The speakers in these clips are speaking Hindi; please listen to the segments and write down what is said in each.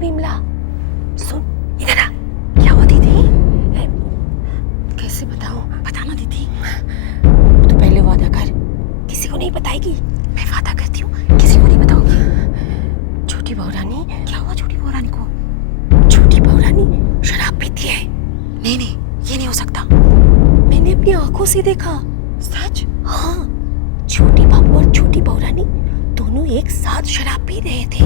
बिमला, सुन इधर आ। क्या हुआ दीदी? कैसे बताऊं? बताना दीदी। तू पहले वादा कर, किसी को नहीं बताएगी। मैं वादा करती हूँ, किसी को नहीं बताऊंगी। छोटी बहू रानी। क्या हुआ छोटी बहू रानी को? छोटी बहू रानी शराब पीती है। नहीं नहीं, ये नहीं हो सकता। मैंने अपनी आंखों से देखा। सच? हाँ, छोटी बाबू और छोटी बहू रानी दोनों एक साथ शराब पी रहे थे।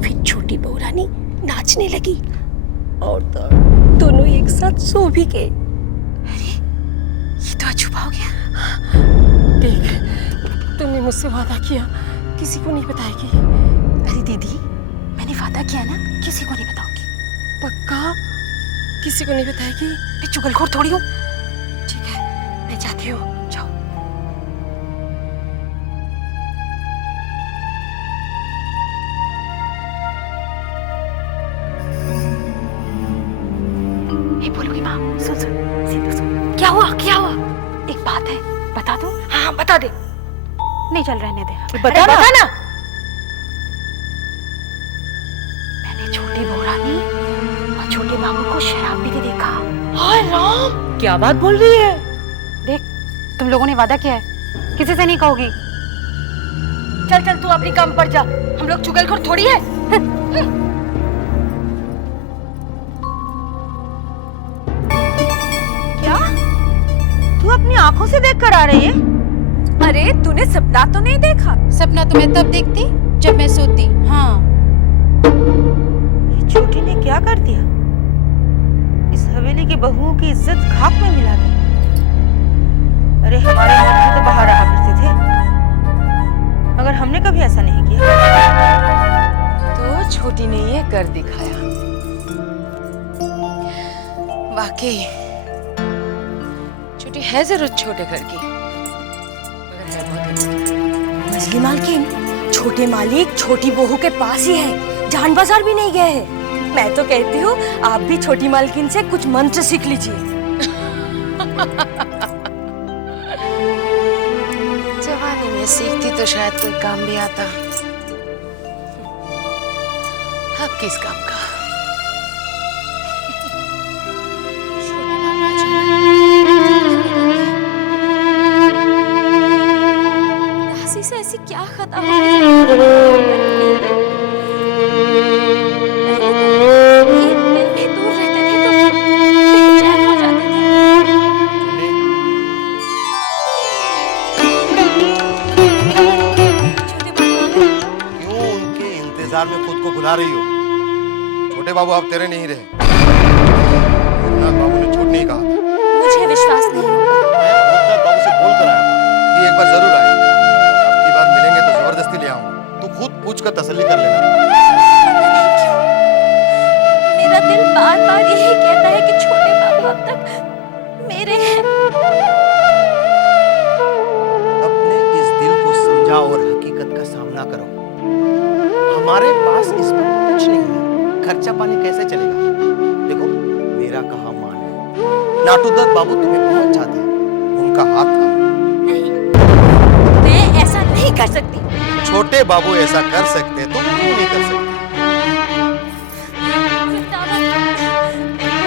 फिर छोटी बहू रानी नाचने लगी और दोनों एक साथ सो भी गए। अरे, ये तो अछूबा हो गया। देख, तुमने मुझसे वादा किया किसी को नहीं बताएगी। अरे दीदी, मैंने वादा किया ना, किसी को नहीं बताऊंगी। पक्का? किसी को नहीं बताएगी? मैं चुगलखोर थोड़ी हूँ। ठीक है, मैं जाती हूँ। जाओ। ये बोलूंगी माँ। सुन सुन, सिंधु सुन। क्या हुआ? क्या हुआ? एक बात है, बता दो। हाँ बता दे। नहीं चल, रहने दे। बता ना। मैंने छोटी बहू रानी और छोटे बाबू को शराब पीते देखा। हाय राम, क्या बात बोल रही है? देख, तुम लोगों ने वादा किया है, किसी से नहीं कहोगी। चल चल, तू अपनी काम पर जा। हम लोग चुगलखोर थोड़ी है। क्या? तू अपनी आंखों से देख कर आ रही है? अरे, तूने सपना तो नहीं देखा? सपना तो मैं तब देखती जब मैं सोती। हाँ। ये छोटी ने क्या कर दिया? इस हवेली की बहुओं की इज्जत खाक में मिला दी। अरे, हमारे मर्द तो बाहर रहा करते थे, मगर हमने कभी ऐसा नहीं किया। तो छोटी ने ये कर दिखाया। वाकई छोटी है जरूर छोटे घर की, मगर है बहुत। मछली मालकिन, छोटे मालिक छोटी बहू के पास ही है, जान बाजार भी नहीं गए हैं। मैं तो कहती हूँ आप भी छोटी मालकिन से कुछ मंत्र सीख लीजिए। जवानी में सीखती तो शायद कोई काम भी आता। अब किस काम का? राशि से ऐसी क्या खता हो? में खुद को भुला रही हो? छोटे बाबू अब तेरे नहीं रहे। रघुनाथ बाबू ने झूठ नहीं कहा। मुझे विश्वास नहीं होगा। मैं रघुनाथ बाबू से बोल कर आया था कि एक बार जरूर आए। अब की बार मिलेंगे तो जबरदस्ती ले आऊंगा। तू खुद पूछ कर तसल्ली कर लेना। मेरा दिल बार बार यही कहता है कि छोटे बाबू अब तक मेरे हैं। अपने इस दिल को समझाओ और हकीकत का सामना करो। हमारे पास इस पर कुछ नहीं है, खर्चा पानी कैसे चलेगा? देखो, मेरा कहा मान लो। नाटू दत्त बाबू तुम्हें बहुत चाहते हैं, उनका हाथ थामो। नहीं, मैं ऐसा नहीं कर सकती। छोटे बाबू ऐसा कर सकते, तुम क्यों नहीं कर सकते?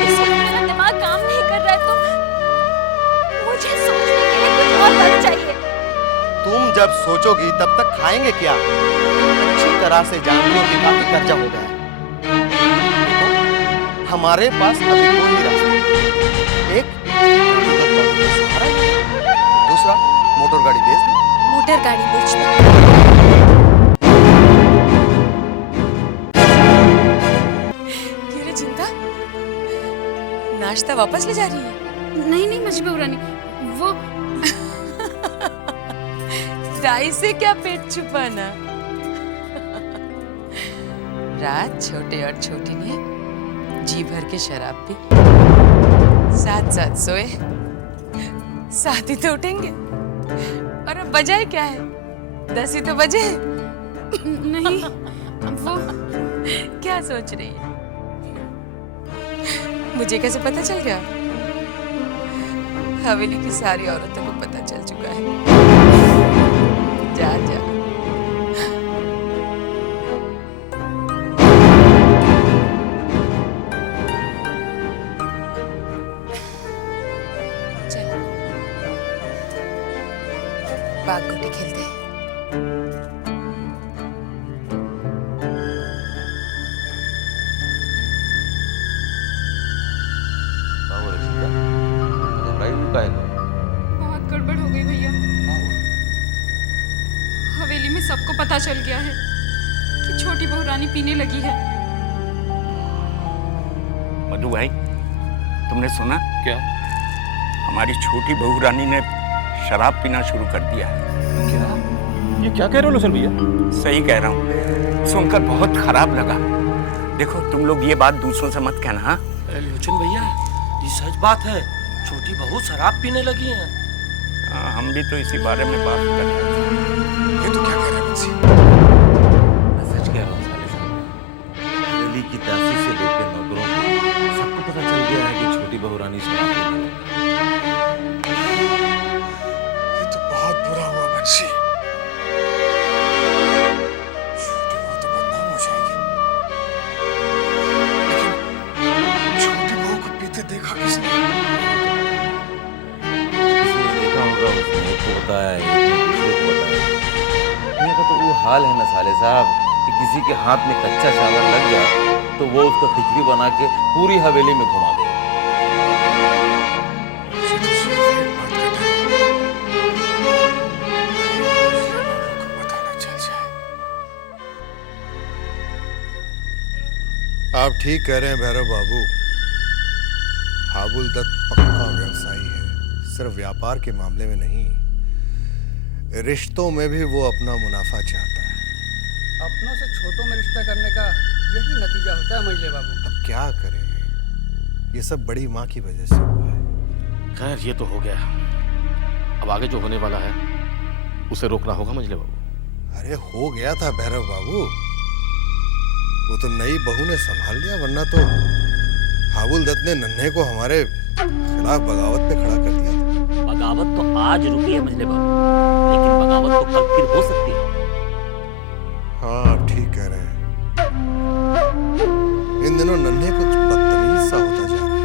इस वक्त मेरा दिमाग काम नहीं कर रहा है, तो मुझे सोचने के लिए कुछ और वक्त चाहिए। तुम जब सोचोगी तब तक खाएंगे क्या? अच्छी तरह से जानती हो कि काफी कर्जा हो गया है। देखो, हमारे पास अभी दो ही रास्ते हैं। एक, दूसरा, मोटर गाड़ी बेच दो। मोटर गाड़ी बेच दो। क्यों रे चिंता? नाश्ता वापस ले जा रही है? नहीं नहीं मछली बहू रानी, वो दाई से क्या पेट छुपाना? रात छोटे और छोटी ने जी भर के शराब पी, साथ साथ सोए, साथ ही तो उठेंगे। और अब बजाए क्या है? 10 ही तो बजे। नहीं, वो क्या सोच रही है? मुझे कैसे पता चल गया? हवेली की सारी औरतों को पता चल चुका है। जा जा। खेलते हैं। बहुत गड़बड़ हो गई भैया। हवेली में सबको पता चल गया है कि छोटी बहू रानी पीने लगी है। मधु भाई, तुमने सुना? क्या? हमारी छोटी बहू रानी ने शराब पीना शुरू कर दिया है। क्या? ये क्या कह रहे हो लोचन भैया? सही कह रहा हूँ, सुनकर बहुत खराब लगा। देखो तुम लोग ये बात दूसरों से मत कहना। हाँ लोचन भैया, ये सच बात है, छोटी बहू शराब पीने लगी है। हम भी तो इसी बारे में बात कर रहे थे। ये तो क्या कह रहे हैं मुझसे? मैं सच कह रहा हूँ साले साहब, हवेली की दासी से लेकर नौकरों को सबको पता चल गया है कि छोटी बहू रानी शराब पीने लगी। ये तो बहुत बुरा हुआ बंसी। छोटी बहू तो बदनाम हो जाएगी। लेकिन छोटी बहू को पीते देखा किसने? किसी ने देखा होगा, उसने एक को बताया, एक ने दूसरे को बताया। दुनिया का तो वो हाल है ना साले साहब कि किसी के हाथ में कच्चा चावल लग जाए तो वो उसका खिचड़ी बना के पूरी हवेली में घुमा दे। मुझे तो सिर्फ एक बात का डर है, को पता न चल जाए। आप ठीक कह रहे हैं भैरव बाबू। हाबुल दत्त पक्का व्यवसायी है, सिर्फ व्यापार के मामले में नहीं, रिश्तों में भी वो अपना मुनाफा चाहता है। अपनों से छोटों में रिश्ता करने का यही नतीजा होता है मंजले बाबू। अब क्या करें, ये सब बड़ी माँ की वजह से हुआ है। खैर ये तो हो गया, अब आगे जो होने वाला है उसे रोकना होगा मंजले बाबू। अरे हो गया था भैरव बाबू, वो तो नई बहू ने संभाल लिया, वरना तो हाबुल दत्त ने नन्हे को हमारे खिलाफ बगावत पे खड़ा कर दिया था। बगावत तो आज रुकी है मंजले बाबू, लेकिन बगावत तो कल फिर हो सकती है। हाँ आप ठीक कह रहे हैं। इन दिनों नन्हे कुछ बदतमीज सा होता जा रहा है,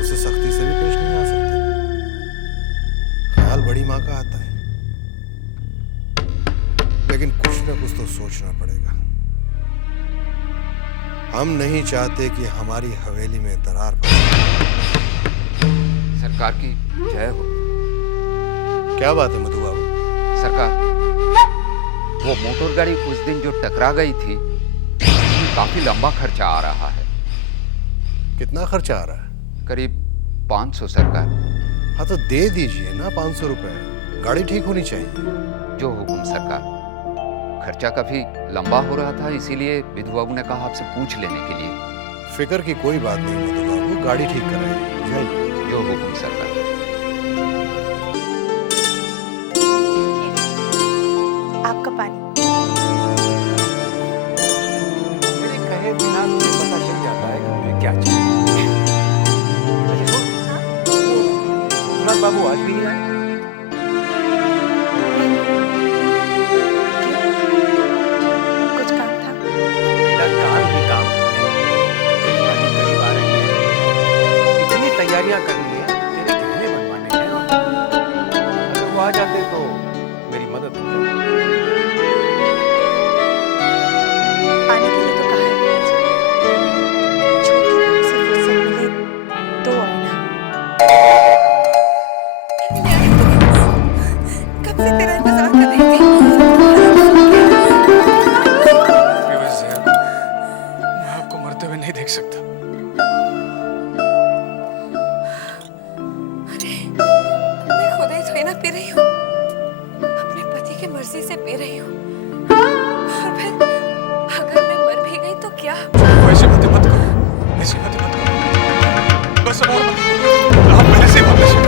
उसे सख्ती से भी पेश नहीं आ सकते। ख्याल बड़ी माँ का आता है, लेकिन कुछ न कुछ तो सोचना पड़ेगा। हम नहीं चाहते कि हमारी हवेली में दरार पड़े। सरकार की जय हो। क्या बात है मधु बाबू? सरकार, वो मोटर गाड़ी उस दिन जो टकरा गई थी, उसमें काफी लंबा खर्चा आ रहा है। कितना खर्चा आ रहा है? करीब 500 सरकार। हाँ तो दे दीजिए ना 500 रुपए, गाड़ी ठीक होनी चाहिए। जो हुकुम सरकार। खर्चा काफी लंबा हो रहा था, इसीलिए विधु बाबू ने कहा आपसे पूछ लेने के लिए। फिक्र की कोई बात नहीं मधु बाबू, गाड़ी ठीक कराइए। जाइए। जो हुकुम सरकार। आपका पानी। मेरे कहे बिना तुम्हें पता चल जाता है कि तुम्हें क्या चाहिए। अच्छा सुन, बाबू आज भी नहीं आए? कुछ काम था? मेरा काम ही काम है। शादी करीब आ रही है, इतनी तैयारियां करनी है, तेरे गहने बनवाने हैं, और अगर वो आ जाते तो मेरी मदद हो जाती। आने के लिए तो कहा है छोटी बहू से फुर्सत मिले तो आना। कब से तेरा इंतजार कर रही थी। मैं आपको मरते हुए नहीं देख सकता। अरे मैं खुद ही थोड़ी ना पी रही हूँ, अपने पति की मर्जी से पी रही हूँ। और फिर अगर मैं मर भी गई तो क्या? ऐसी बातें मत करो, ऐसी बातें मत करो। बस अब और मत करो। आप मेरे से बहुत नशे में।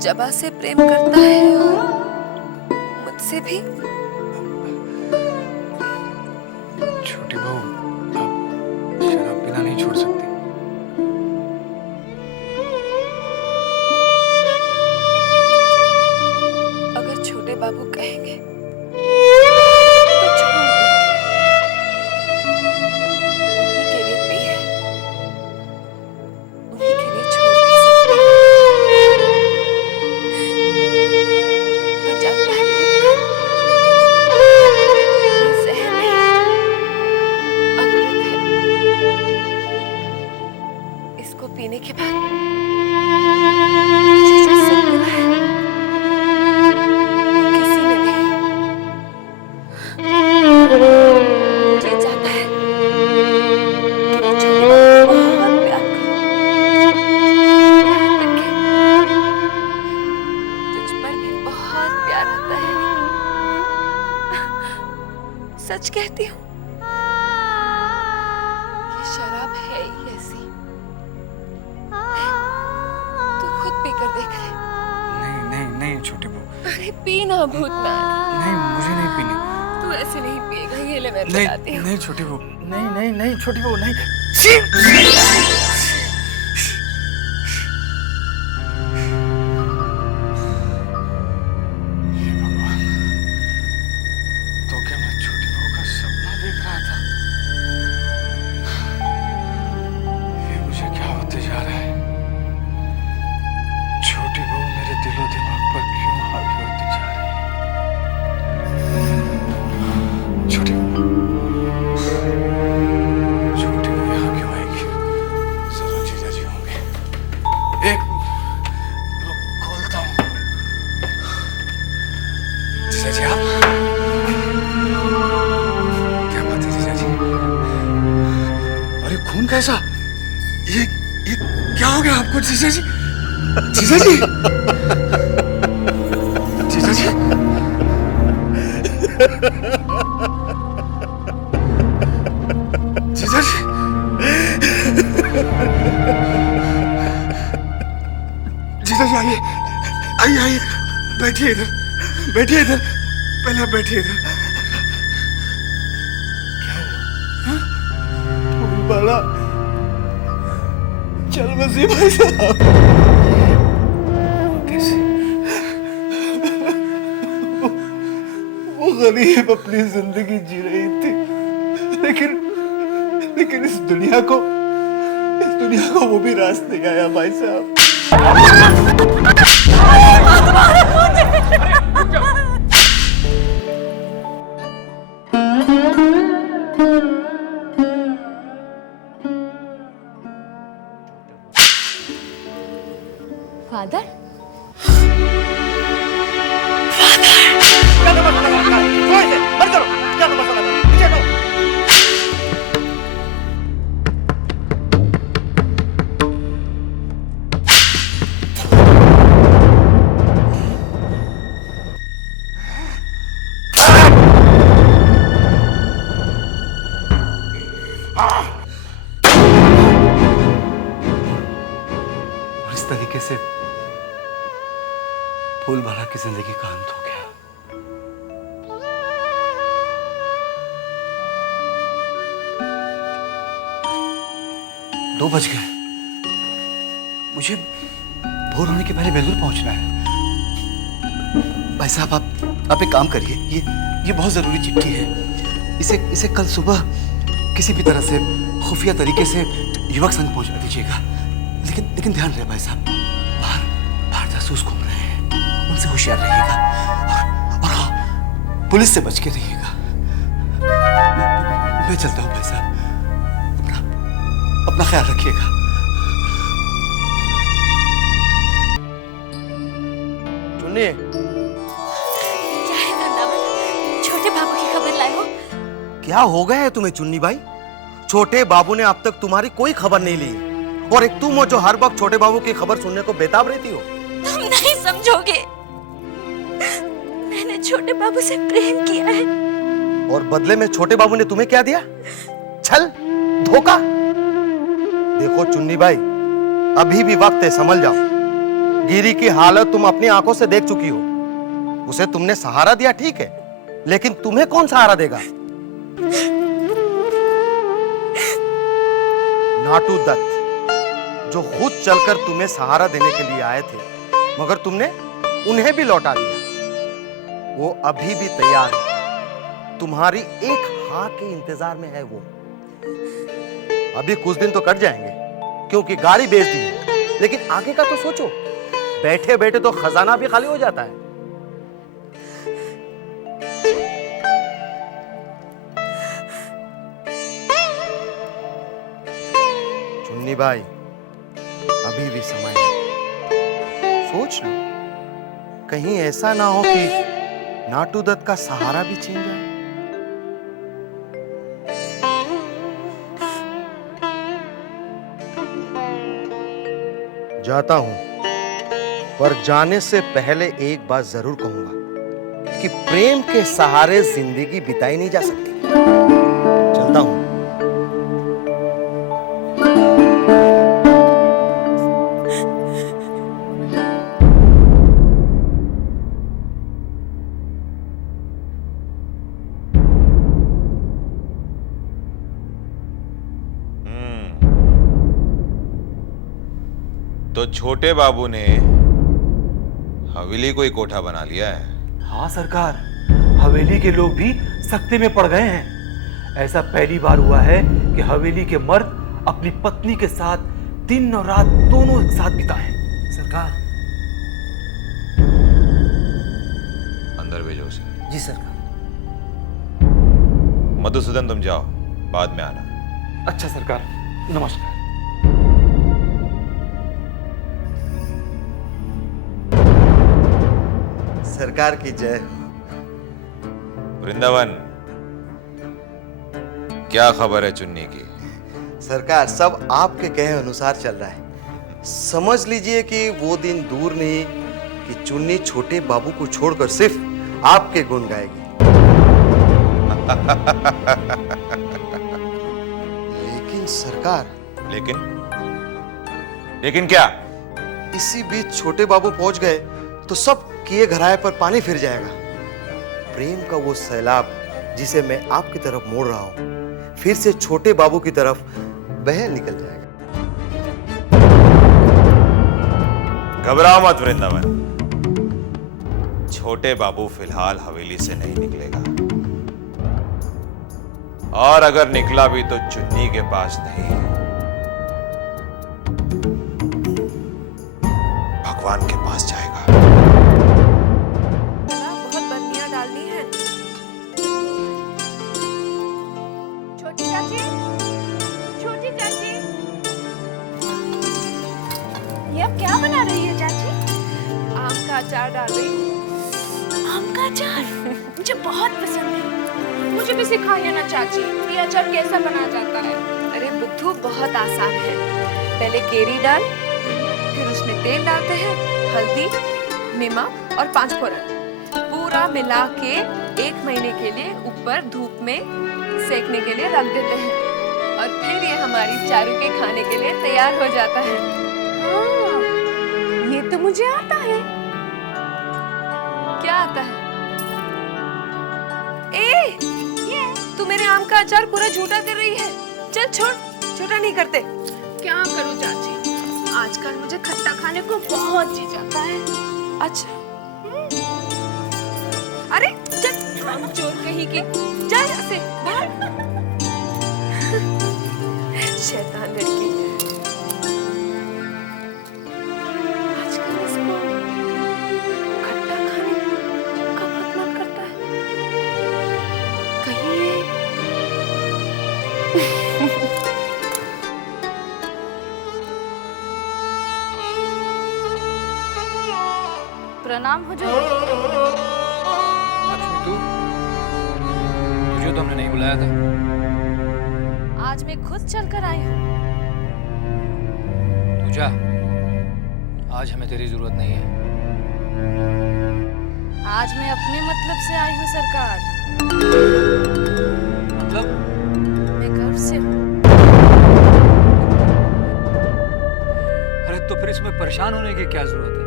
जबा से प्रेम करता है और मुझसे भी। छोटी बहू, आप शराब पीना नहीं छोड़ सकती। अगर छोटे बाबू कहेंगे तो छोड़ दूंगी। उन्हीं के लिए पी है, उन्हीं के लिए छोड़ भी सकती हूँ। तो जानता है ये जहर नहीं, अमृत है। इसको पीने के बाद मुझे जो सुख मिला है किसी ने नहीं। जी चाहता है कि मैं छोटे बाबू को बहुत प्यार करूं। यहाँ तक कि तुझ पर भी बहुत प्यार आता है। सच कहती हूँ, ये शराब है ही ऐसी। तू खुद पीकर देख ले। नहीं नहीं नहीं छोटी बहू। अरे पीना भूतनाथ। नहीं, मुझे नहीं पीनी। तू ऐसे नहीं पिएगा, ये ले मैं नहीं पिलाती हूँ। नहीं छोटी बहू, नहीं नहीं नहीं छोटी बहू, नहीं। हे भगवान, तो क्या मैं छोटी बहू का सपना देख रहा था? ये मुझे क्या होते जा रहा है? छोटी बहू मेरे दिलो दिमाग पर क्यों हावी होती जा रही है? छोटी बहू यहाँ क्यों आएगी? जरूर जीजा जी होंगे। एक खोलता हूँ। जीजा जी आप? क्या बात है जीजा जी? अरे खून कैसा? ये क्या हो गया आपको जीजा जी? जीजा जी? जीजा जी? जीजा जी? जीजा जी आइए, आइए आइए, बैठिए इधर, बैठिए इधर, पहले आप बैठिए इधर। क्या हुआ? बड़ा चल बसी भाई साहब। कैसे? वो गरीब अपनी जिंदगी जी रही थी, लेकिन इस दुनिया को वो भी रास नहीं आया भाई साहब। फादर? और इस तरीके से फूल भरा की जिंदगी का अंत हो गया। 2 बज गए। मुझे भोर होने के पहले बेलूर पहुंचना है। भाई साहब आप एक काम करिए, ये बहुत जरूरी चिट्ठी है। इसे कल सुबह किसी भी तरह से खुफिया तरीके से युवक संघ पहुंचा दीजिएगा। लेकिन ध्यान रहे भाई साहब, बाहर जासूस घूम रहे हैं, उनसे होशियार रहिएगा। और हाँ, पुलिस से बच के रहिएगा। मैं चलता हूँ भाई साहब, अपना ख्याल रखिएगा। चुन्नी, क्या है वृंदावन? छोटे बाबू की खबर लाए हो? क्या हो गया है तुम्हें चुन्नी भाई? छोटे बाबू ने अब तक तुम्हारी कोई खबर नहीं ली, और एक तुम हो जो हर वक्त छोटे बाबू की खबर सुनने को बेताब रहती हो। तुम नहीं समझोगे, मैंने छोटे बाबू से प्रेम किया है। और बदले में छोटे बाबू ने तुम्हें क्या दिया? छल, धोखा। देखो चुन्नी भाई, अभी भी वक्त है, संभल जाओ। गिरी की हालत तुम अपनी आंखों से देख चुकी हो। उसे तुमने सहारा दिया ठीक है, लेकिन तुम्हें कौन सहारा देगा? नाटू दत्त जो खुद चलकर तुम्हें सहारा देने के लिए आए थे, मगर तुमने उन्हें भी लौटा दिया। वो अभी भी तैयार है, तुम्हारी एक हाँ के इंतजार में है। वो अभी कुछ दिन तो कट जाएंगे क्योंकि गाड़ी बेच दी है, लेकिन आगे का तो सोचो। बैठे बैठे तो खजाना भी खाली हो जाता है। चुन्नी भाई, अभी भी समय है, सोच लो। कहीं ऐसा ना हो कि नाटू दत्त का सहारा भी छीन जाए। जाता हूं, पर जाने से पहले एक बात जरूर कहूंगा कि प्रेम के सहारे जिंदगी बिताई नहीं जा सकती। चलता हूं। तो छोटे बाबू ने हवेली को ही कोठा बना लिया है। हाँ सरकार, हवेली के लोग भी सख्ते में पड़ गए हैं। ऐसा पहली बार हुआ है कि हवेली के मर्द अपनी पत्नी के साथ दिन और रात दोनों एक साथ बिताएं। सरकार। अंदर भेजो उसे। जी सरकार। मधुसूदन तुम जाओ, बाद में आना। अच्छा सरकार, नमस्कार। सरकार की जय। वृंदावन, क्या खबर है चुन्नी की? सरकार, सब आपके कहे अनुसार चल रहा है। समझ लीजिए कि वो दिन दूर नहीं कि चुन्नी छोटे बाबू को छोड़कर सिर्फ आपके गुण गाएगी। लेकिन सरकार। लेकिन क्या? इसी बीच छोटे बाबू पहुंच गए तो सब किए घराए पर पानी फिर जाएगा। प्रेम का वो सैलाब जिसे मैं आपकी तरफ मोड़ रहा हूं, फिर से छोटे बाबू की तरफ बह निकल जाएगा। घबराओ मत वृंदावन, छोटे बाबू फिलहाल हवेली से नहीं निकलेगा, और अगर निकला भी तो चुन्नी के पास नहीं, भगवान के पास जाएगा। बहुत बर्नियां डालनी है। छोटी चाची, छोटी चाची, ये अब क्या बना रही है चाची? आम का अचार डाल रही हूँ। आम का अचार मुझे बहुत पसंद है। मुझे भी सिखाइए ना चाची, ये अचार कैसा बनाया जाता है? अरे बुद्धू, बहुत आसान है। पहले केरी डाल, फिर उसमें तेल डालते हैं, हल्दी, नमक और 5 फोरन। पूरा मिला के 1 महीने के लिए ऊपर धूप में सेकने के लिए रख देते हैं, और फिर ये हमारी चारू के खाने के लिए तैयार हो जाता है। हाँ, ये तो मुझे आता है। क्या आता है? ए, ये तू मेरे आम का अचार पूरा झूठा कर रही है। चल छोड़, झूठा नहीं करते। क्या करूं चाची, आजकल मुझे खट्टा खाने को बहुत जी जाता है। अच्छा। अरे चल, चोर कहीं की, जा यहाँ से बाहर। शैतान लड़की। आजकल इसको खट्टा खाने का बहुत मन करता है। कहीं ये प्रणाम हुजूर। लक्ष्मी, तुझे तो हमने नहीं बुलाया था। आज मैं खुद चलकर आई हूँ। तू जा, आज हमें तेरी जरूरत नहीं है। आज मैं अपने मतलब से आई हूँ सरकार। मतलब? मैं घर से हूँ। अरे तो फिर इसमें परेशान होने की क्या जरूरत है?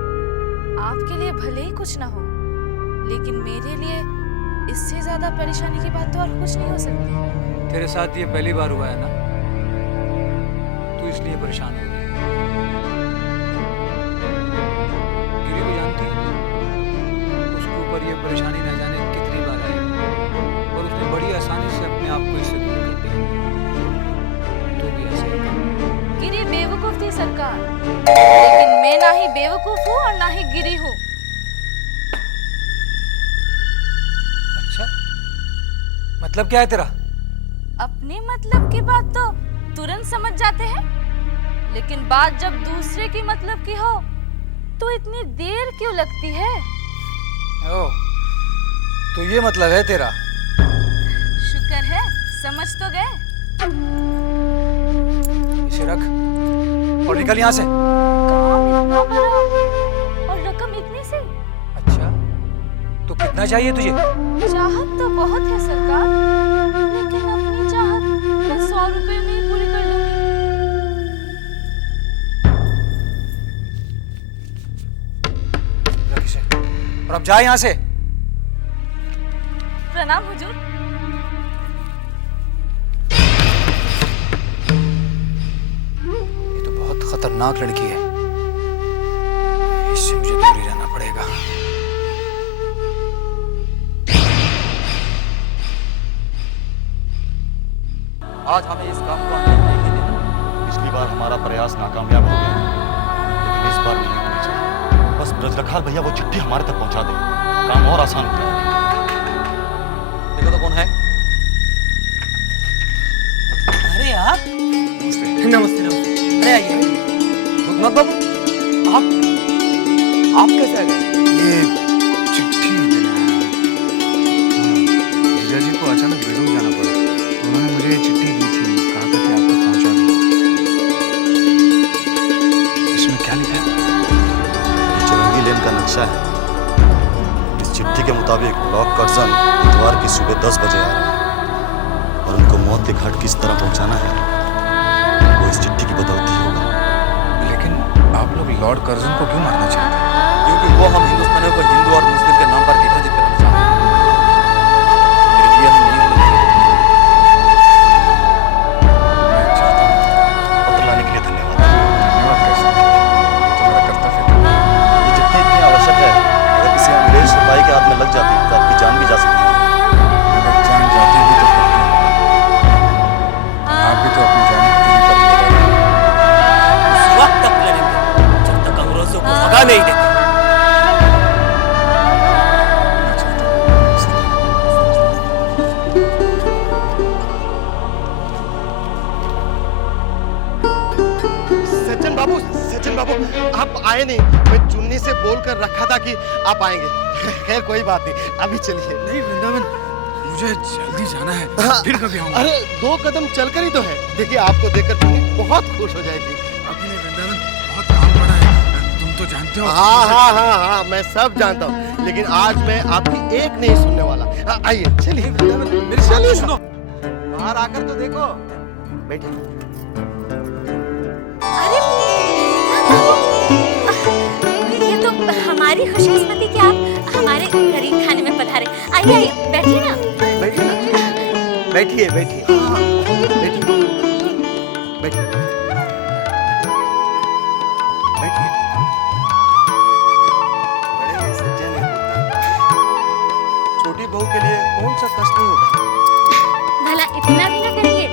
आपके लिए भले ही कुछ ना हो, लेकिन मेरे लिए इससे ज्यादा परेशानी की बात तो और कुछ नहीं हो सकती। तेरे साथ ये पहली बार हुआ है ना, तू इसलिए परेशान हो गई। गिरी को जानती है, उसके ऊपर ये परेशानी न जाने कितनी बार आई, और उसने बड़ी आसानी से अपने आप को इससे दूर कर दिया। तो भी ऐसे ही गिरी बेवकूफ थी सरकार, लेकिन मैं ना ही बेवकूफ हूँ और ना ही गिरी हूँ। अच्छा, मतलब क्या है तेरा? अपने मतलब की बात तो तुरंत समझ जाते हैं, लेकिन बात जब दूसरे की मतलब की हो तो इतनी देर क्यों लगती है? ओ, तो ये मतलब है तेरा? शुक्र है समझ तो गए। इसे रख और निकल यहाँ से। काम इतना बड़ा और रकम इतनी सी? अच्छा, तो कितना चाहिए तुझे? चाहत तो बहुत है सरकार, लेकिन अपनी चाहत मैं 100 रुपए में ही पूरी कर लूंगी। रख इसे और अब जा यहाँ से। प्रणाम हुजूर। ये तो बहुत खतरनाक लड़की है, इससे मुझे दूर ही रहना पड़ेगा। आज हमें इस काम को अंजाम नहीं देना। पिछली बार हमारा प्रयास नाकामयाब हो गया, लेकिन इस बार नहीं होना चाहिए। बस ब्रजरखाल भैया वो चिट्ठी हमारे तक पहुंचा दे, काम और आसान हो जाएगा। देखो तो कौन है? अरे आप नमस्ते नमस्ते। अरे आइए। भूतनाथ बाबू, आप कैसे आ गए? ये चिट्ठी देना है। जीजा जी को अचानक बेडूम जाना पड़ा, तो उन्होंने मुझे चिट्ठी दी थी, कहा था कि आपको पहुंचा दूं। इसमें क्या लिखा है? ये चुरंगी लेन का नक्शा है। इस चिट्ठी के मुताबिक लॉर्ड कर्जन बुधवार की सुबह 10 बजे आ रहे हैं, और उनको मौत के घाट किस तरह पहुंचाना है वो इस चिट्ठी की बदौलत ही होगा। लेकिन आप लोग लॉर्ड कर्जन को क्यों मारना चाहते हैं? क्योंकि वो हम हिंदुस्तानियों को हिंदू और मुस्लिम के नाम पर विभाजित करना चाहते हैं, लेकिन ये हम नहीं होने देंगे। मैं चाहता हूँ। पत्र लाने के लिए धन्यवाद। धन्यवाद कैसे? ये तो मेरा कर्तव्य था। ये चिट्ठी इतनी आवश्यक है, अगर किसी अंग्रेज सिपाही के हाथ में लग जाती तो आपकी जान भी जा सकती थी। अगर जान जाती भी तो फिर क्या? आप भी तो अपनी जान को पूरी कर लगा। उस वक्त तक लड़ेंगे जब तक अंग्रेजों को भगा नहीं देते। सचिन बाबू, आप आए नहीं। मैं चुन्नी से बोलकर रखा था कि आप आएंगे। खैर कोई बात नहीं, अभी चलिए। नहीं वृंदावन, मुझे जल्दी जाना है, फिर कभी आऊंगा। अरे 2 कदम चलकर ही तो है। देखिए आपको देखकर चुन्नी बहुत खुश हो जाएगी। अभी नहीं वृंदावन, बहुत काम पड़ा है, तुम तो जानते हो। हाँ, मैं सब जानता हूँ, लेकिन आज मैं आपकी एक नहीं सुनने वाला। आइए चलिए वृंदावन, मेरी चलिए। सुनो, बाहर आकर तो देखो। बैठिए। ये तो हमारी खुशकिस्मती कि आप हमारे गरीब खाने में पधारे। आइए आइए, बैठिए ना। बैठिए ना। बैठिए बैठिए। बैठिए बैठिए बैठिए। बड़े ही सज्जन हैं भूतनाथ। छोटी बहू के लिए कौन सा कष्ट नहीं होता? भला इतना भी ना करेंगे?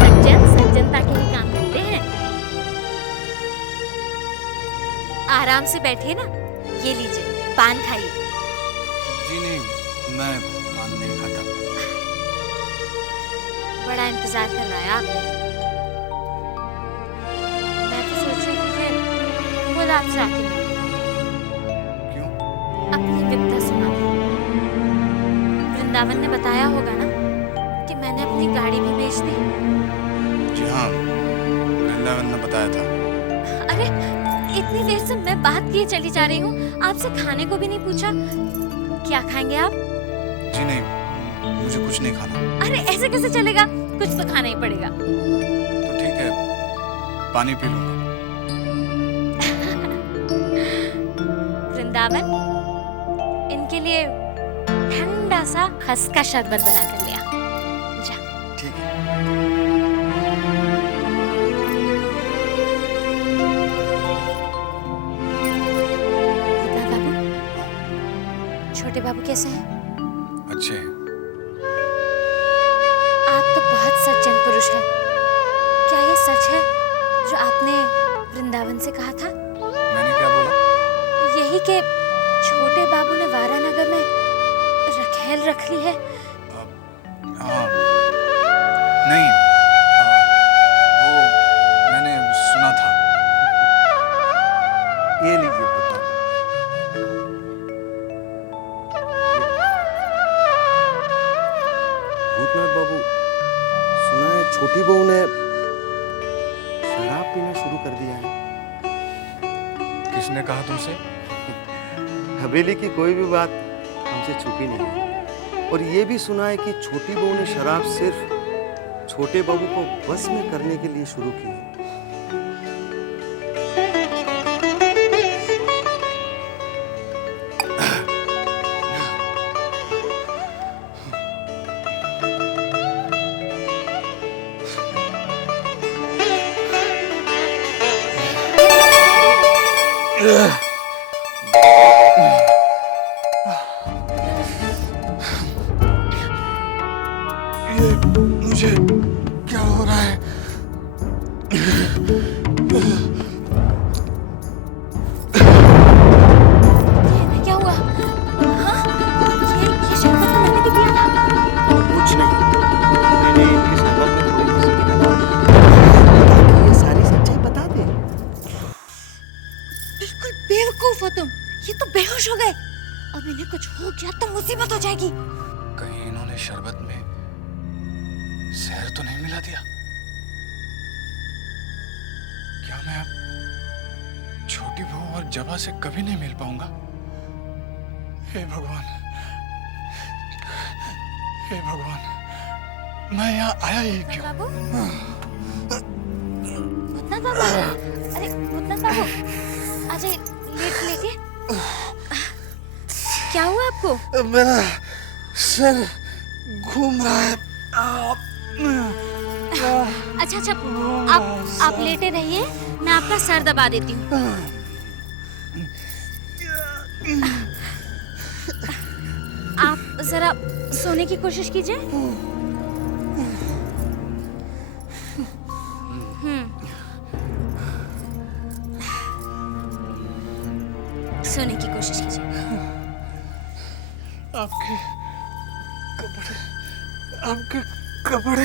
सज्जन सज्जनता के ही काम करते हैं। आराम से बैठिए ना। ये लीजिए, पान खाइए। जी नहीं, मैं पान नहीं खाता। बड़ा इंतजार कर रहा है आपने। मैं तो सोच रही थी कि खुद आपसे आके मिलूं। क्यों? अपनी विपदा सुना। वृंदावन ने बताया होगा ना कि मैंने अपनी गाड़ी भी बेच दी। जी हाँ, वृंदावन ने बताया था। अरे इतनी देर से मैं बात किए चली जा रही हूँ, आपसे खाने को भी नहीं पूछा। क्या खाएंगे आप? जी नहीं, मुझे कुछ नहीं खाना। अरे ऐसे कैसे चलेगा, कुछ तो खाना ही पड़ेगा। तो ठीक है, पानी पी लूंगा। वृंदावन, इनके लिए ठंडा सा खस का शरबत बना कर लिया। जा। ठीक है। बाबू, छोटे बाबू कैसे हैं? अच्छे हैं। आप तो बहुत सज्जन पुरुष हैं। क्या ये सच है जो आपने वृंदावन से कहा था? मैंने क्या बोला? यही कि छोटे बाबू ने वारानगर में रखेल रख ली है। हाँ, नहीं, वो मैंने सुना था। ये लीजिए बता। भूतनाथ बाबू, सुना है छोटी बहू ने शराब पीना शुरू कर दिया है। किसने कहा तुमसे? हवेली की कोई भी बात हमसे छुपी नहीं है। और ये भी सुना है कि छोटी बहू ने शराब सिर्फ छोटे बाबू को बस में करने के लिए शुरू की है। मुझे क्या हो रहा है? क्या हुआ? हाँ? ये शरबत तो मैंने भी पिया था। कुछ नहीं, मैंने इनके शरबत में थोड़ी सी मिला ताकि ये सारी सच्चाई बता दे। बिल्कुल बेवकूफ हो तुम। ये तो बेहोश हो गए। अब इन्हें कुछ हो गया तो मुसीबत हो जाएगी। कहीं इन्होंने शरबत में जहर तो नहीं मिला दिया? क्या मैं अब छोटी बहू और जबा से कभी नहीं मिल पाऊंगा? हे भगवान, हे भगवान, मैं यहाँ आया ही क्यों? बाबू, भूतनाथ बाबू, अरे भूतनाथ बाबू, आ जाइए, लेटिए। क्या हुआ आपको? मेरा सर घूम रहा है। अच्छा, आप लेटे रहिए, मैं आपका सर दबा देती हूँ। आप जरा सोने की कोशिश कीजिए। सोने की कोशिश कीजिए। आपके कपड़े।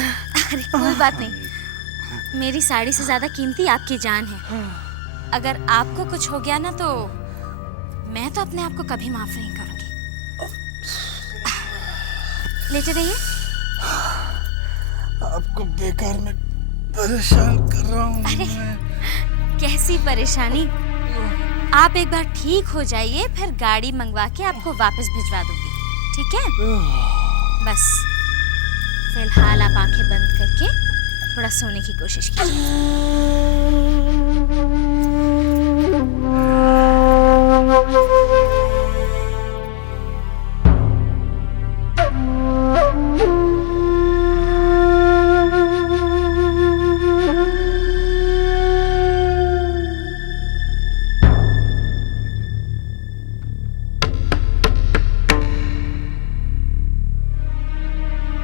अरे कोई बात नहीं, मेरी साड़ी से ज्यादा कीमती आपकी जान है। अगर आपको कुछ हो गया ना तो मैं तो अपने आप को कभी माफ नहीं करूंगी। लेटे रहिए। आपको बेकार में परेशान कर रहा हूँ। अरे कैसी परेशानी? आप एक बार ठीक हो जाइए, फिर गाड़ी मंगवा के आपको वापस भिजवा दूंगी, ठीक है? बस फिलहाल आप आंखें बंद करके थोड़ा सोने की कोशिश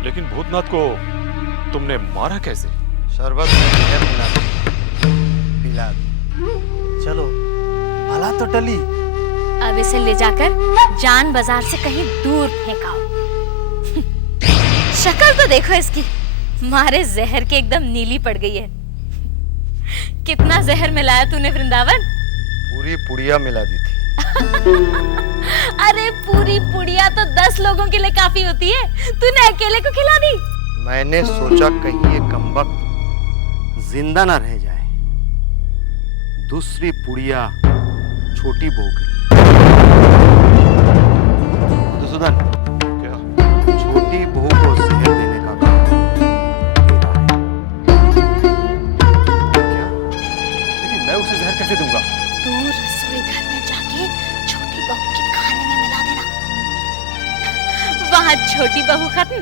लेकिन भूतनाथ को तुमने मारा कैसे? शरबत में जहर मिला पिला दी। चलो भला तो टली। अब इसे ले जाकर जान बाजार से कहीं दूर फेंकाओ। शक्ल तो देखो इसकी, मारे जहर के एकदम नीली पड़ गई है। कितना जहर मिलाया तूने वृंदावन? पूरी पुड़िया मिला दी थी। अरे पूरी पुड़िया तो 10 लोगों के लिए काफी होती है, तूने अकेले को खिला दी। मैंने सोचा कहीं ये कमबख्त जिंदा ना रह जाए। दूसरी पुड़िया छोटी बहू के लिए। मधुसूदन, क्या? छोटी बहू को जहर देने का काम तेरा है। क्या? लेकिन मैं उसे जहर कैसे दूंगा? तू रसोई घर में जाके छोटी बहू यहाँ छोटी बहू खत्म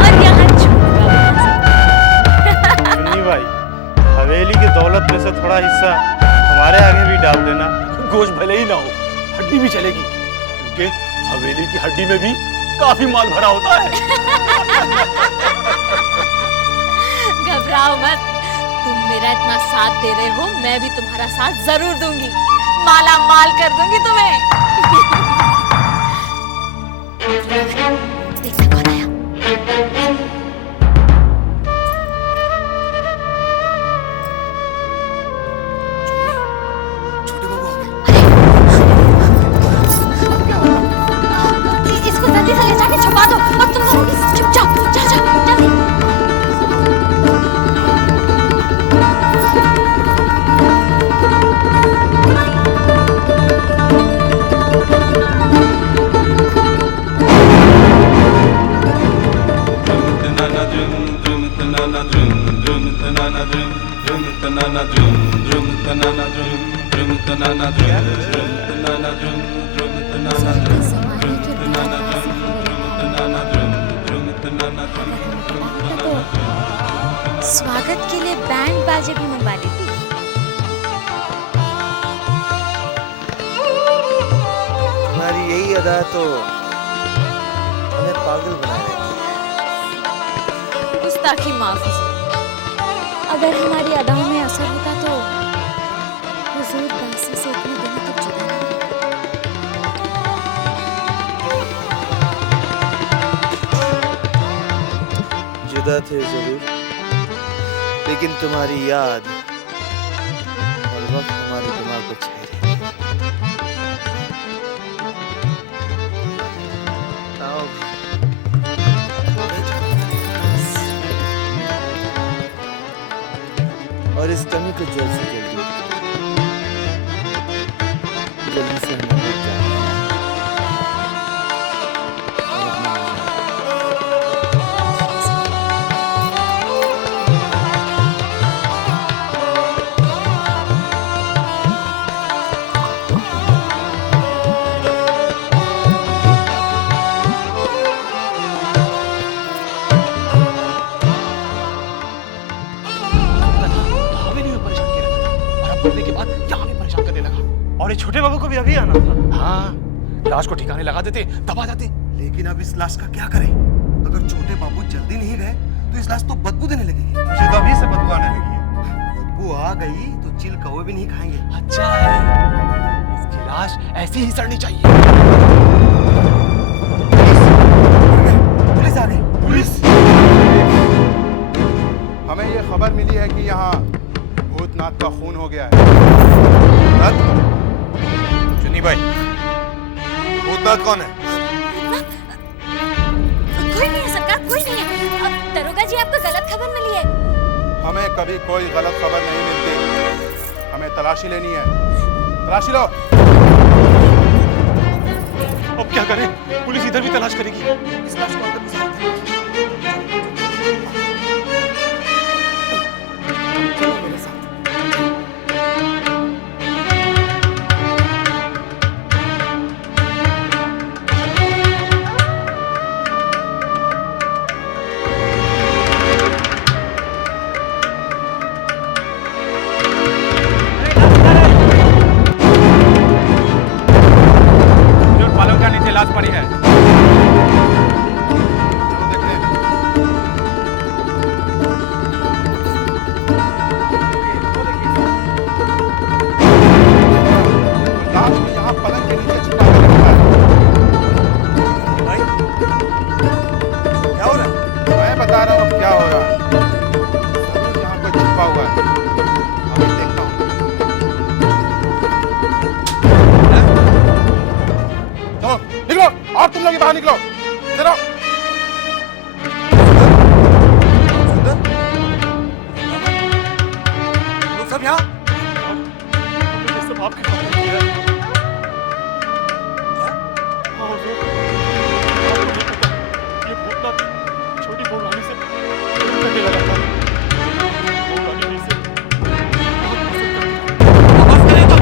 और यहाँ छोटी बहू खत्म। सुन्नी भाई, हवेली की दौलत में से थोड़ा हिस्सा हमारे आगे भी डाल देना। गोश्त भले ही ना हो, हड्डी भी चलेगी, क्योंकि हवेली की हड्डी में भी काफी माल भरा होता है। घबराओ मत, तुम मेरा इतना साथ दे रहे हो, मैं भी तुम्हारा साथ जरूर दूंगी, माला माल कर दूंगी तुम्हें। देखना कौन आया। इसको जल्दी से ले जाके छुपा दो और तुम लोग चुप जाओ, जा जाओ जल्दी। स्वागत के लिए बैंड बाजे भी मंगवा लेती। तुम्हारी यही अदा तो हमें पागल बना रही थी। गुस्ताखी माफ। अगर हमारी अदाओं में असर होता तो हुजूर बासी से इतने दिनों तक जुदा नहीं रहते। जुदा थे जरूर, लेकिन तुम्हारी याद और वक्त हमारे दिमाग को छाए रहती। और इस कमी को जल्द से जल्दी से हमें मिल जाए। और ये छोटे बाबू को भी अभी आना था। हाँ, लाश को ठिकाने लगा देते, दबा जाते। लेकिन अब इस लाश का क्या करें? अगर छोटे बाबू जल्दी नहीं गए तो इस लाश तो बदबू देने लगेगी। मुझे तो अभी से बदबू आने लगी है। बदबू आ गई तो चिल कौवे भी नहीं खाएंगे। अच्छा है, इसकी लाश ऐसी ही सड़नी चाहिए। पुलिस आ गई। पुलिस? हमें ये खबर मिली है कि यहाँ भूतनाथ का खून हो गया है। चुन्नी भाई, भूतनाथ कौन है? कोई नहीं है सरकार, कोई नहीं है। अब दरोगा जी आपको गलत खबर मिली है। हमें कभी कोई गलत खबर नहीं मिलती, हमें तलाशी लेनी है। तलाशी लो। अब क्या करें? पुलिस इधर भी तलाश करेगी। इस लाश को अंदर घुसा दो। चलो मेरे साथ। लाश पड़ी है। लाश को यहाँ पलंग के नीचे छुपा कर रखा है। भाई, क्या हो रहा है? मैं बता रहा हूँ अब क्या हो रहा है। जरूर यहाँ कोई छुपा हुआ है। अभी देखता हूँ। चलो निकलो, आप तुम लोग बाहर निकलो। चलो। लोग सब यहाँ? सब आपके सामने किया है। क्या? हाँ हुजूर, आपको नहीं पता, ये भूतनाथ छोटी बहू रानी से प्रेम करने लगा था। बहू रानी ने इसे बहुत पसंद करती थी। बस करें तो।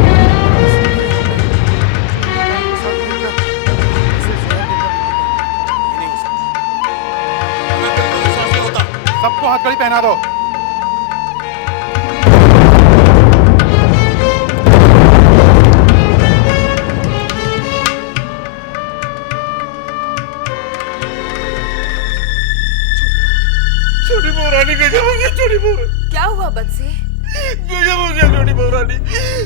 साड़ी पहना दो। छोटी बहुरानी गजब हो गया, छोटी बहुरानी। क्या हुआ बंसी? गजब हो गया छोटी बहुरानी।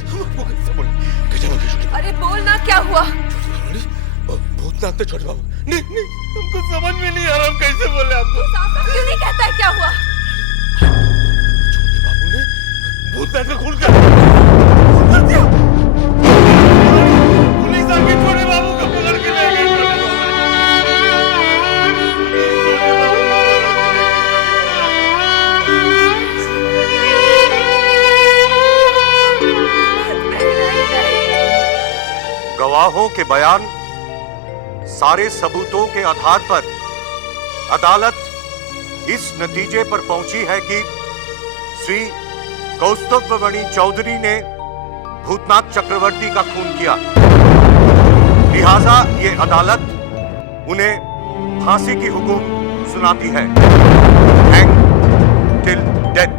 वो कैसे बोले? गजब हो गया छोटी। अरे बोल ना, क्या हुआ? छोटी बहुरानी भूतनाथ थे छोटे बाबू। नहीं नहीं, हमको समझ में नहीं आ रहा, हम कैसे बोले आपको। साफ क्यों नहीं कहता है, क्या हुआ? छोटे बाबू ने भूतनाथ का खून कर दिया। पुलिस आके छोटे बाबू को पकड़ के ले गई। गवाहों के बयान, सारे सबूतों के आधार पर अदालत इस नतीजे पर पहुंची है कि श्री कौस्तुभमणि चौधरी ने भूतनाथ चक्रवर्ती का खून किया। लिहाजा ये अदालत उन्हें फांसी की हुकुम सुनाती है। Hang till death.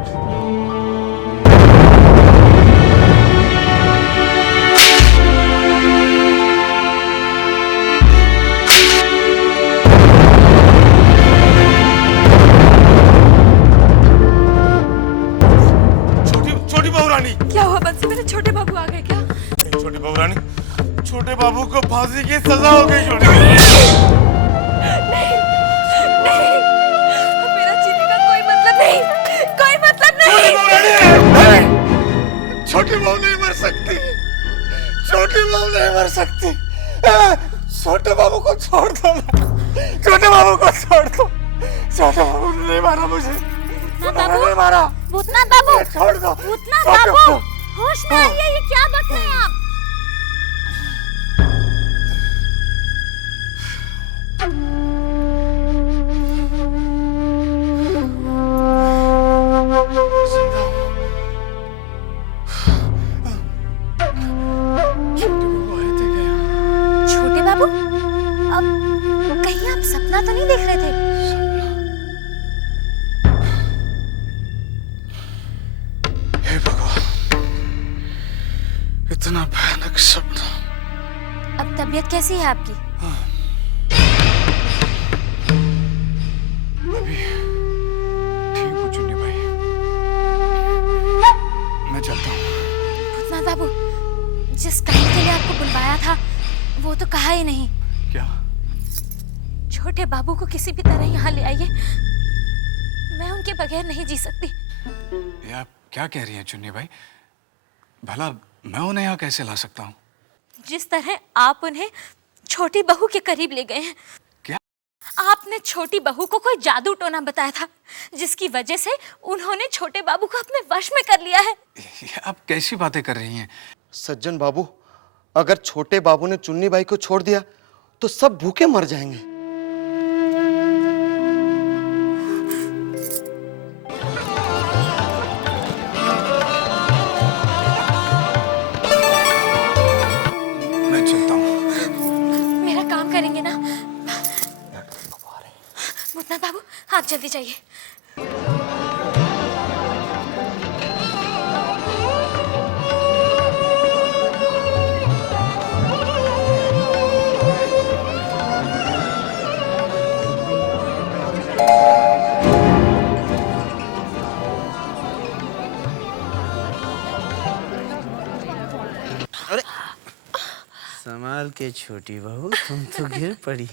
क्या हुआ बंसी? मेरे छोटे बाबू आ गए क्या? छोटे बहुरानी, छोटे बाबू को फांसी की सजा हो गई। छोटे नहीं, मेरा जीने का कोई मतलब नहीं, कोई मतलब नहीं। छोटी बहू नहीं मर सकती, छोटी बहू नहीं मर सकती। छोटे बाबू को छोड़ दो, छोटे बाबू को छोड़ दो। छोटे बाबू ने नहीं मारा मुझे, नहीं मारा। भूतनाथ बाबू, छोड़ दो। भूतनाथ बाबू, होश में आइए, ये क्या बक रहे हैं आप? छोटे बाबू, अब कहीं आप सपना तो नहीं देख रहे थे? इतना भयानक सपना। अब तबीयत कैसी है आपकी? अभी ठीक हो चुन्नी भाई, मैं चलता हूँ। भूतनाथ बाबू, जिस काम के लिए आपको बुलवाया था वो तो कहा ही नहीं। क्या? छोटे बाबू को किसी भी तरह यहाँ ले आइए, मैं उनके बगैर नहीं जी सकती। ये आप क्या कह रही हैं चुन्नी भाई? भला मैं उन्हें यहाँ कैसे ला सकता हूँ? जिस तरह आप उन्हें छोटी बहू के करीब ले गए हैं। क्या? आपने छोटी बहू को कोई जादू टोना बताया था, जिसकी वजह से उन्होंने छोटे बाबू को अपने वश में कर लिया है। ये आप कैसी बातें कर रही हैं? सज्जन बाबू, अगर छोटे बाबू ने चुन्नी बाई को छोड़ दिया तो सब भूखे मर जाएंगे। मैं चलता हूँ। मेरा काम करेंगे ना? भूतनाथ बाबू, आप जल्दी जाइए। अरे संभाल के छोटी बहू, तुम तो गिर पड़ी।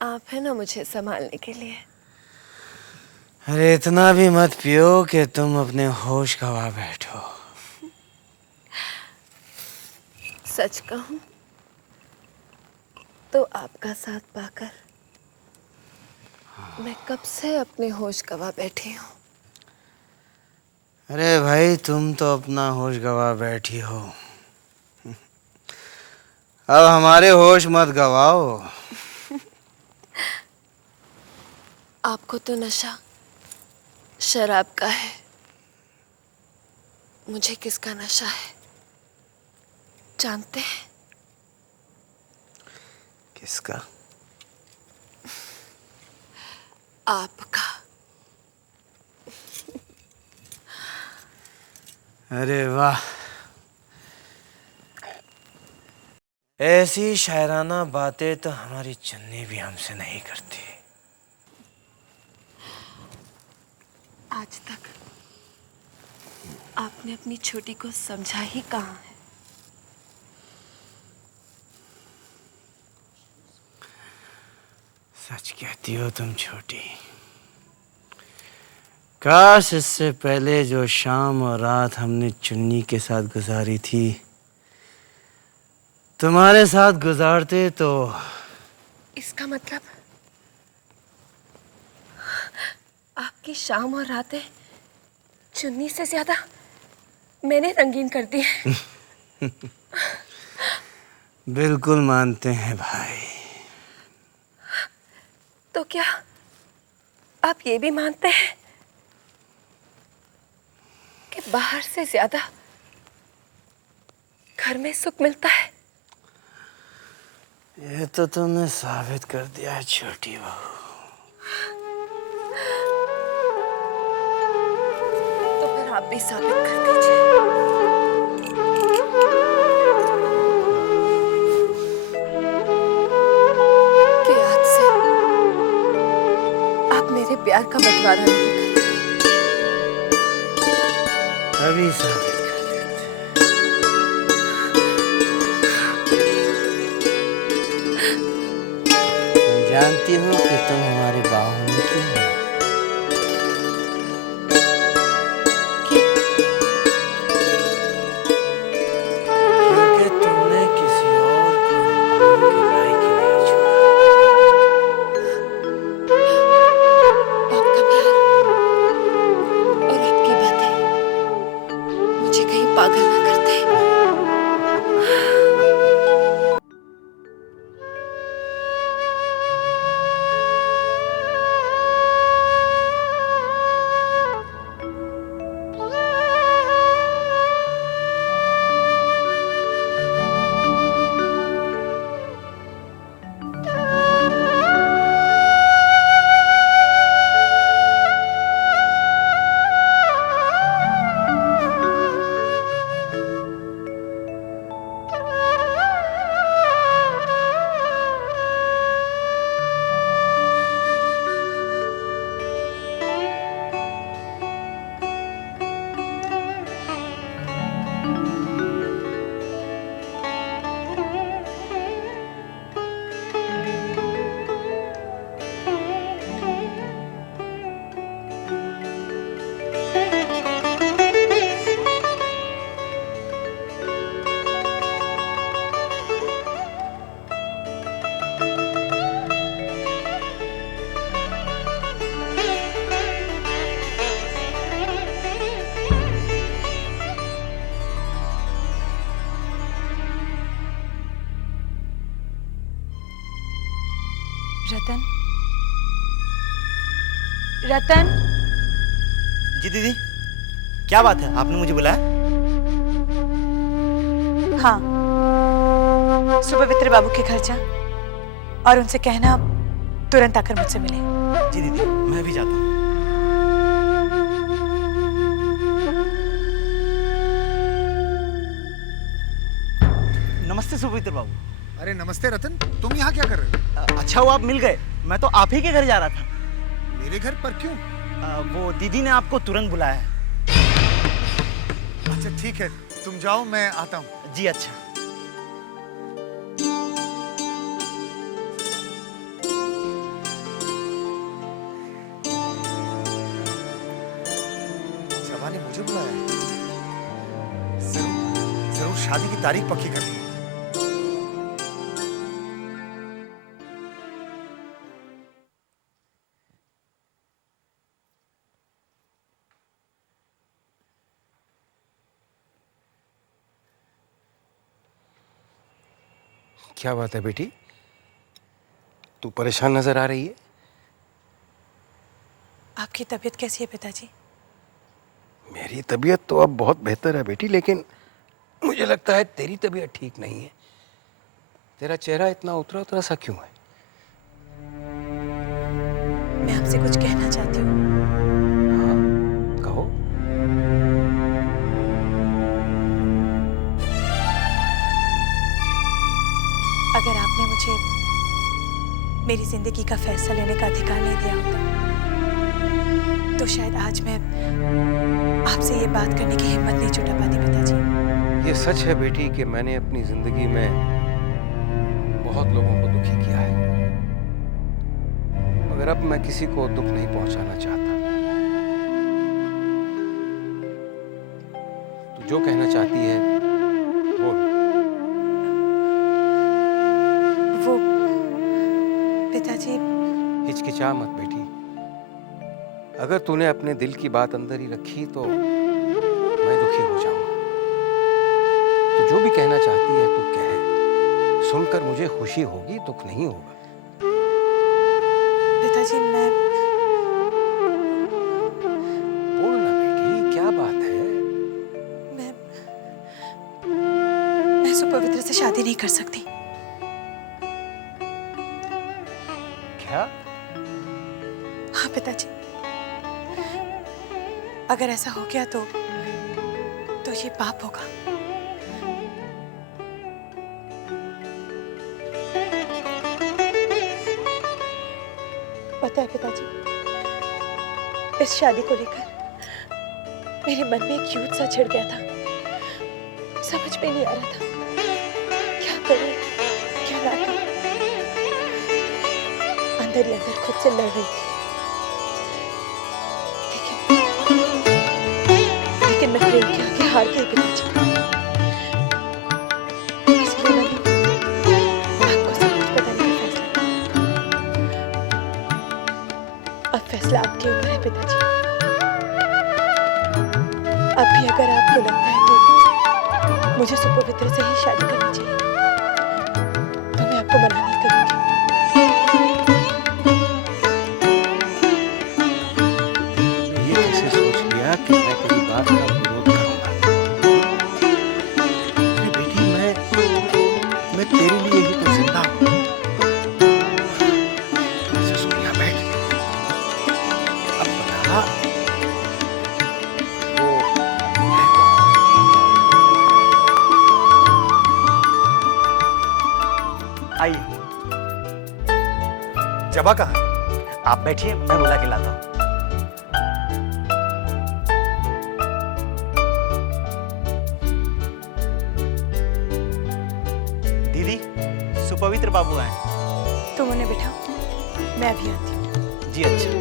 आप है ना मुझे संभालने के लिए। अरे इतना भी मत पियो कि तुम अपने होश गवा बैठो। सच कहूं तो आपका साथ पाकर मैं कब से अपने होश गवा बैठी हूँ। अरे भाई, तुम तो अपना होश गवा बैठी हो, अब हमारे होश मत गवाओ। आपको तो नशा शराब का है, मुझे किसका नशा है जानते हैं? किसका? आपका। अरे वाह, ऐसी शायराना बातें तो हमारी चन्नी भी हमसे नहीं करती। आज तक आपने अपनी छोटी को समझा ही कहाँ है। सच कहती हो तुम छोटी। काश इससे पहले जो शाम और रात हमने चुन्नी के साथ गुजारी थी तुम्हारे साथ गुजारते तो। इसका मतलब आपकी शाम और रातें चुन्नी से ज्यादा मैंने रंगीन कर दी है। बिल्कुल मानते हैं भाई। तो क्या आप ये भी मानते हैं कि बाहर से ज्यादा घर में सुख मिलता है? ये तो तुमने साबित कर दिया है छोटी बहू। तो फिर आप भी साबित कर दीजिए। कि आज से आप मेरे प्यार का बंटवारा नहीं करते। अभी साबित जानती हो कि तुम हमारे बाहों में क्यों हो? क्योंकि तुमने किसी और को बाहों के लायक ही नहीं छोड़ा। आपका प्यार और आपकी बातें मुझे कहीं पागल ना करते। रतन, रतन। जी दीदी, क्या बात है? आपने मुझे बुलाया? हाँ, सुबह वित्र बाबू के घर जा और उनसे कहना तुरंत आकर मुझसे मिले। जी दीदी, मैं भी जाता हूँ। नमस्ते सुपवित्र बाबू। अरे नमस्ते रतन, तुम यहाँ क्या कर रहे हो? अच्छा हुआ आप मिल गए। मैं तो आप ही के घर जा रहा था। मेरे घर पर क्यों? वो दीदी ने आपको तुरंत बुलाया है। अच्छा ठीक है, तुम जाओ, मैं आता हूँ। जी अच्छा। जवा ने मुझे बुलाया है। जरूर जरूर शादी की तारीख पक्की करनी है। क्या बात है बेटी, तू परेशान नजर आ रही है? आपकी तबीयत कैसी है पिताजी? मेरी तबीयत तो अब बहुत बेहतर है बेटी, लेकिन मुझे लगता है तेरी तबीयत ठीक नहीं है। तेरा चेहरा इतना उतरा उतरा सा क्यों है? मैं आपसे कुछ कहना चाहती हूँ। हाँ, कहो। अगर आपने मुझे मेरी जिंदगी का फैसला लेने का अधिकार नहीं दिया होता तो शायद आज मैं आपसे ये बात करने की हिम्मत नहीं जुटा पाती पिताजी। ये सच है बेटी कि मैंने अपनी जिंदगी में बहुत लोगों को दुखी किया है, मगर अब मैं किसी को दुख नहीं पहुंचाना चाहता। तू जो कहना चाहती है बोल। वो पिताजी। हिचकिचा मत बेटी, अगर तूने अपने दिल की बात अंदर ही रखी तो मैं दुखी हो जाऊंगा। तू जो भी कहना चाहती है तू कह, सुनकर मुझे खुशी होगी, दुख नहीं होगा। पिताजी मैं बोल ना बेटी, क्या बात है? मैं सुपवित्र से शादी नहीं कर सकती। क्या? हाँ पिताजी, अगर ऐसा हो गया तो ये पाप होगा। पता है पिताजी, इस शादी को लेकर मेरे मन में एक युद्ध सा छिड़ गया था। समझ में नहीं आ रहा था क्या करूं क्या ना करूं। अंदर ही अंदर खुद से लड़ रही थी, लेकिन मैं प्रेम के आगे हार गई पिताजी। इसलिए मैंने आपको सब कुछ बताने का फैसला किया। अब फैसला आपके ऊपर है पिताजी। अब भी अगर आपको लगता है कि मुझे सुपवित्र से ही शादी करनी चाहिए तो मैं आपको मना नहीं करूंगी। ये कैसे सोच लिया कि मैं तेरी बात का विरोध करूंगा? अरे बेटी, मैं तेरे लिए ही तो जिंदा हूं। ऐसे सुन, यहाँ बैठ। अब बता, वो है कौन? आइए। जबा कहाँ? आप बैठिए, मैं बुला के लाता हूँ। दीदी, सुपवित्र बाबू आए। तुम उन्हें बिठाओ, मैं अभी आती हूँ। जी अच्छा।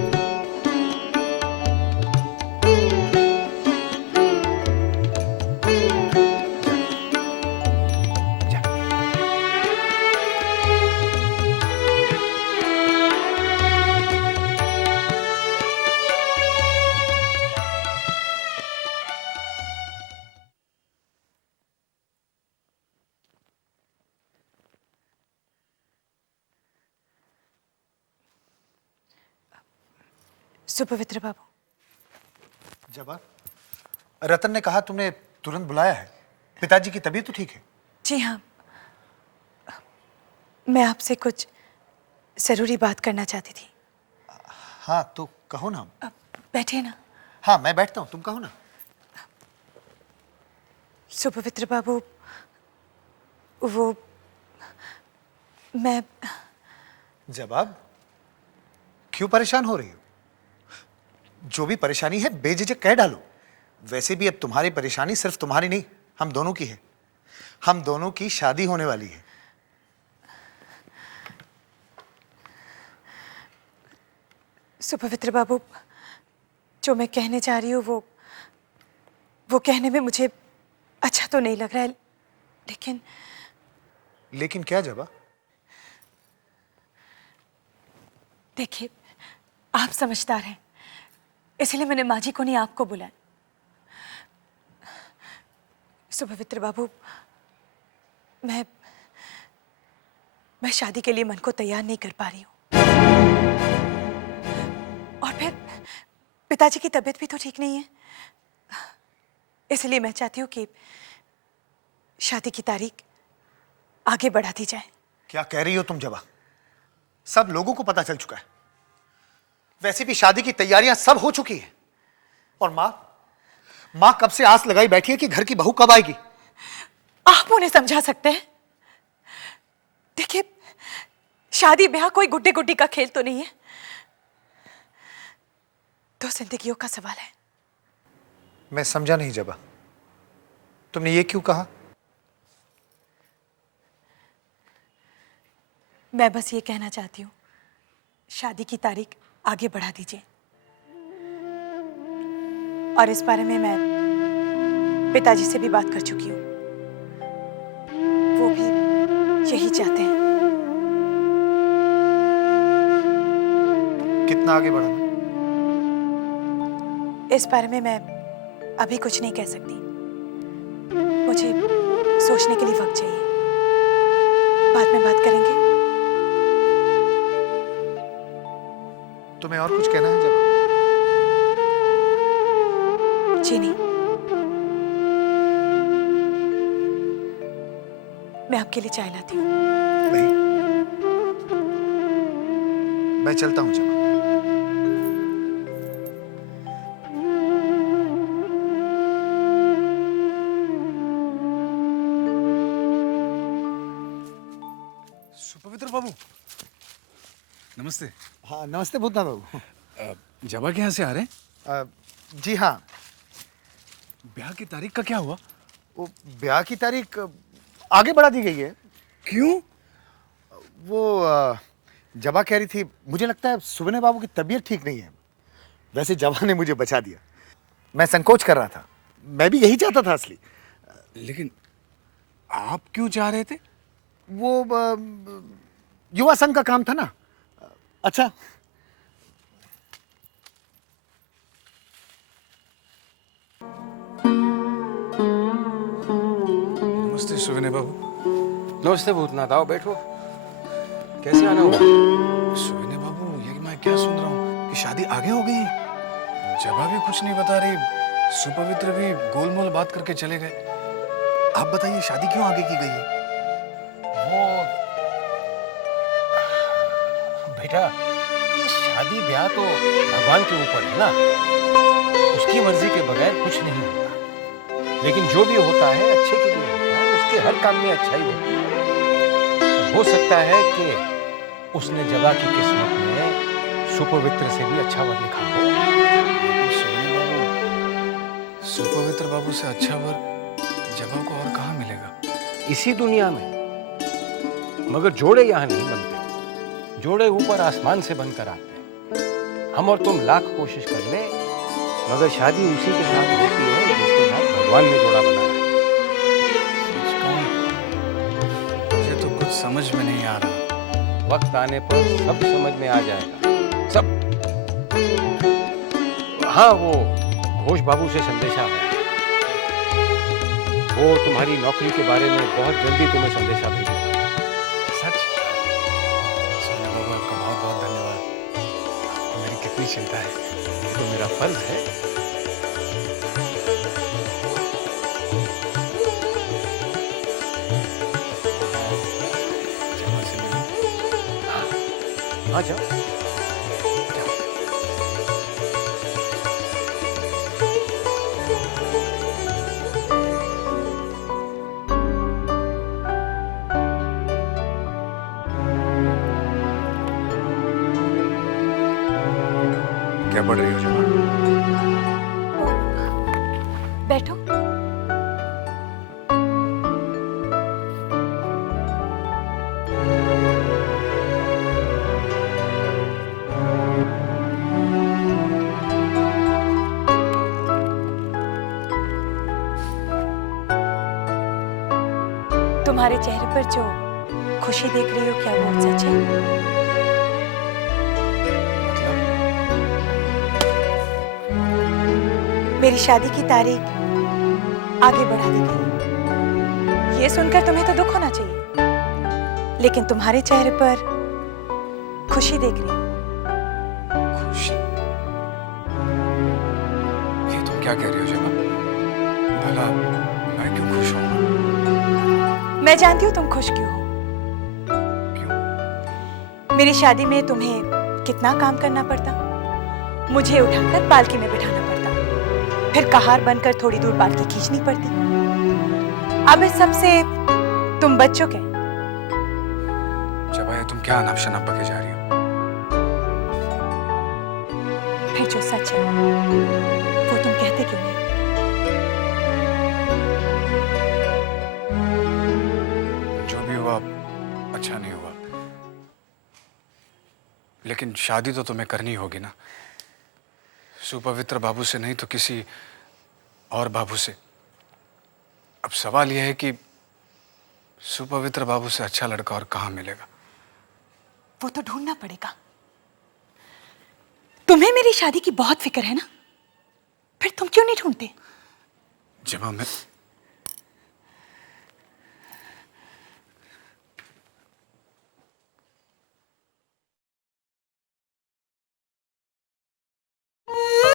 सुपवित्र बाबू। जबा, रतन ने कहा तुमने तुरंत बुलाया है। पिताजी की तबीयत तो ठीक है? जी हाँ, मैं आपसे कुछ जरूरी बात करना चाहती थी। हाँ तो कहो ना। बैठिए ना। हाँ मैं बैठता हूँ, तुम कहो ना। सुपवित्र बाबू, वो मैं। जवाब, क्यों परेशान हो रही हो? जो भी परेशानी है बेझिझक कह डालो। वैसे भी अब तुम्हारी परेशानी सिर्फ तुम्हारी नहीं, हम दोनों की है। हम दोनों की शादी होने वाली है। सुपवित्र बाबू, जो मैं कहने जा रही हूँ वो कहने में मुझे अच्छा तो नहीं लग रहा है, लेकिन क्या जबा? देखिए, आप समझदार हैं, इसलिए मैंने माँ जी को नहीं आपको बुलाया। सुपवित्र बाबू, मैं शादी के लिए मन को तैयार नहीं कर पा रही हूँ। और फिर पिताजी की तबीयत भी तो ठीक नहीं है, इसलिए मैं चाहती हूँ कि शादी की तारीख आगे बढ़ा दी जाए। क्या कह रही हो तुम जबा? सब लोगों को पता चल चुका है। वैसे भी शादी की तैयारियां सब हो चुकी है। और माँ कब से आस लगाई बैठी है कि घर की बहू कब आएगी। आप उन्हें समझा सकते हैं, देखिए, शादी ब्याह कोई गुड्डे गुड्डी का खेल तो नहीं है। दो जिंदगियों का सवाल है। मैं समझा नहीं जबा, तुमने ये क्यों कहा? मैं बस ये कहना चाहती हूँ, शादी की तारीख आगे बढ़ा दीजिए। और इस बारे में मैं पिताजी से भी बात कर चुकी हूँ, वो भी यही चाहते हैं। कितना आगे बढ़ाना? इस बारे में मैं अभी कुछ नहीं कह सकती, मुझे सोचने के लिए वक्त चाहिए। बाद में बात करेंगे। तुम्हें और कुछ कहना है जब? जी नहीं, मैं आपके लिए चाय लाती हूँ। नहीं, मैं चलता हूँ जब। सुपवित्र बाबू, नमस्ते। हाँ नमस्ते भूतनाथ बाबू। जबा के यहाँ से आ रहे हैं? जी हाँ। ब्याह की तारीख का क्या हुआ? वो ब्याह की तारीख आगे बढ़ा दी गई है। क्यों? वो जबा कह रही थी, मुझे लगता है सुबने बाबू की तबीयत ठीक नहीं है। वैसे जबा ने मुझे बचा दिया, मैं संकोच कर रहा था। मैं भी यही चाहता था असली। लेकिन आप क्यों चाह रहे थे? वो युवा संघ का काम था ना। अच्छा, नमस्ते सुविनय बाबू। नमस्ते भूतनाथ, आओ बैठो। कैसे आना हुआ? सुविनय बाबू, ये मैं क्या सुन रहा हूँ कि शादी आगे हो गई। जबा भी कुछ नहीं बता रही, सुपवित्र भी गोलमोल बात करके चले गए। आप बताइए, शादी क्यों आगे की गई है? वो बेटा, ये शादी ब्याह तो भगवान के ऊपर है ना, उसकी मर्जी के बगैर कुछ नहीं होता। लेकिन जो भी होता है अच्छे के लिए होता है, उसके हर काम में अच्छाई होती है। हो सकता है कि उसने जबा की किस्मत में सुपवित्र से भी अच्छा वर लिखा हो। सुपवित्र बाबू से अच्छा वर जबा को और कहाँ मिलेगा? इसी दुनिया में। मगर जोड़े यहाँ नहीं बनते, जोड़े ऊपर आसमान से बनकर आते हैं। हम और तुम लाख कोशिश कर ले, मगर शादी उसी के साथ होती है जिसके साथ भगवान ने जोड़ा बनाया है। मुझे तो कुछ समझ में नहीं आ रहा। वक्त आने पर सब समझ में आ जाएगा, सब। हाँ, वो घोष बाबू से संदेशा है। वो तुम्हारी नौकरी के बारे में बहुत जल्दी तुम्हें संदेशा भेजेगा। सच? सुविनय बाबू, आपका बहुत बहुत धन्यवाद। आपको मेरी कितनी चिंता है। ये तो मेरा फर्ज है। आ जाओ। क्या पढ़ रही हो जबा? बैठो। तुम्हारे चेहरे पर जो खुशी देख रही हो, क्या वो सच है? मेरी शादी की तारीख आगे बढ़ा दी गई। ये सुनकर तुम्हें तो दुख होना चाहिए, लेकिन तुम्हारे चेहरे पर खुशी देख रही हूं। खुशी? ये तुम क्या कह रही हो जबा? भला मैं क्यों खुश होऊंगा? मैं जानती हूँ तुम खुश क्यों हो। मेरी शादी में तुम्हें कितना काम करना पड़ता। मुझे उठाकर पालकी में बिठाना पड़ता, फिर कहार बनकर थोड़ी दूर पालकी खींचनी पड़ती। अब इस सब से तुम बच चुके, जब तुम क्या अनाप शनाप बके जा रही हो? फिर जो सच है वो तुम कहते क्यों नहीं? जो भी हुआ अच्छा नहीं हुआ, लेकिन शादी तो तुम्हें करनी होगी ना, सुपवित्र बाबू से नहीं तो किसी और बाबू से। अब सवाल यह है कि सुपवित्र बाबू से अच्छा लड़का और कहाँ मिलेगा? वो तो ढूंढना पड़ेगा। तुम्हें मेरी शादी की बहुत फिक्र है ना, फिर तुम क्यों नहीं ढूंढते? जब मैं